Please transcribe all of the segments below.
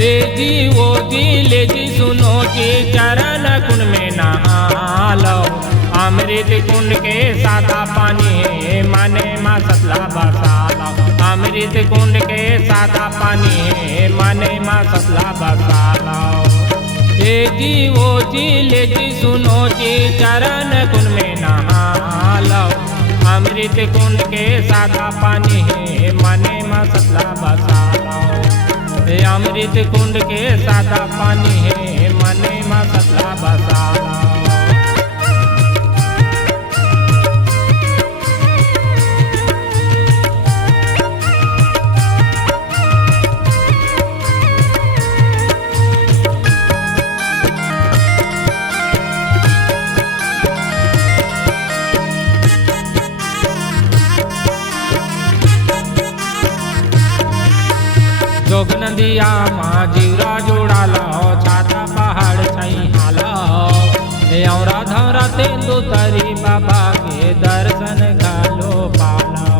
ए जीवो जी ले जी सुनो जी चरण कुंड में नहा लो। अमृत कुंड के सादा पानी है माने माँ सतला बसा लो। अमृत कुंड के सादा पानी है माने माँ सतला बसा लो। ए जीवो जी ले जी सुनो जी चरण कुंड में नहा लो। अमृत कुंड के सादा पानी है माने माँ सतला बसा लो। अमृत कुंड के सादा पानी है माने माँ सतला बसा लो। जोग नदिया माँ जीवरा जोड़ा लो। छाता पहाड़ छई हालो। औरा धौरा तेंदु तरी बाबा के दर्शन घालो पालो।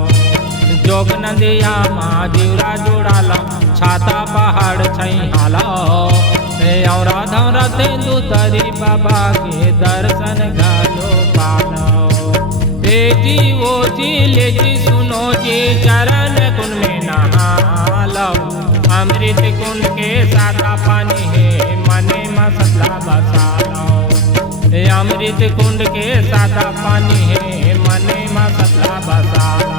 जोग नदिया माँ जीवरा जोड़ा लो। छाता पहाड़ छई हालो। औरा धौरा तेंदु तरी बाबा के दर्शन घालो पालो। ए जीवो जी ले जी सुनो जी चरण कुंड में नहा लो। अमृत कुंड के सादा पानी है माने माँ सतला बसा लो। अमृत कुंड के सादा पानी है माने माँ सतला बसा लो।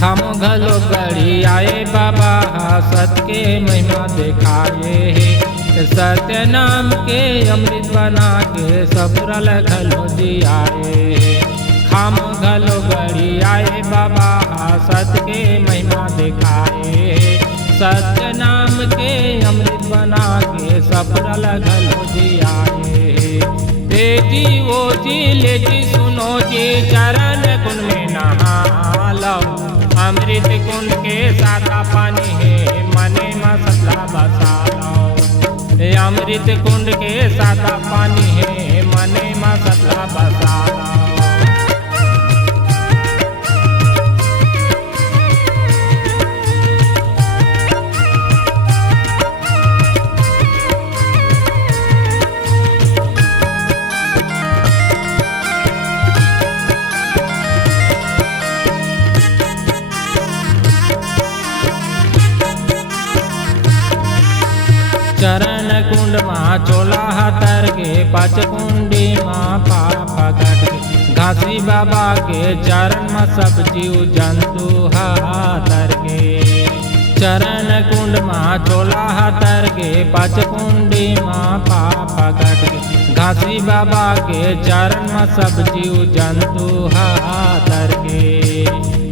हम घलो गड़ी आए बाबा सत के महिमा दिखाए है। सत्य नाम के अमृत बना के सबरल घलो जियाए। हम घलो गड़ी आए बाबा सत के महिमा दिखाए। सत्य नाम के अमृत बना के सबरल घलो जियाए। ए जीवो जी ले जी सुनो जी चरण कुंड में नहा लो। अमृत कुंड के सादा पानी है माने माँ सतला बसा लो। अमृत कुंड के सादा पानी है माने माँ सतला बसा लो। चरण कुंड माँ चोला हतर के पच कुंडी माँ पापा कट के। घासी बाबा के चरण में सब जीव जंतु हातर के। चरण कुंड माँ चोला हतर के पच कुंडी माँ पापा कट के। घासी बाबा के चरण में सब जीव जंतु हातर के।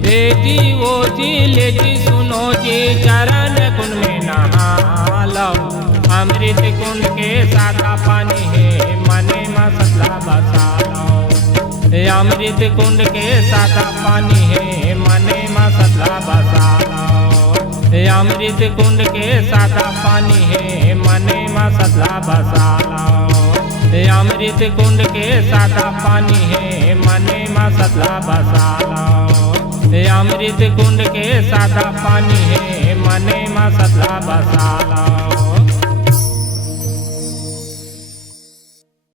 ए जीवो जी ले जी सुनो जी चरण कुंड में नहा लो। अमृत कुंड के सादा पानी है माने माँ सतला बसा लो। अमृत कुंड के सादा पानी है माने माँ सतला बसा लो। अमृत कुंड के सादा पानी है माने माँ सतला बसा लो। अमृत कुंड के सादा पानी है माने माँ सतला बसा लो। अमृत कुंड के सादा पानी है माने माँ सतला बसा लो।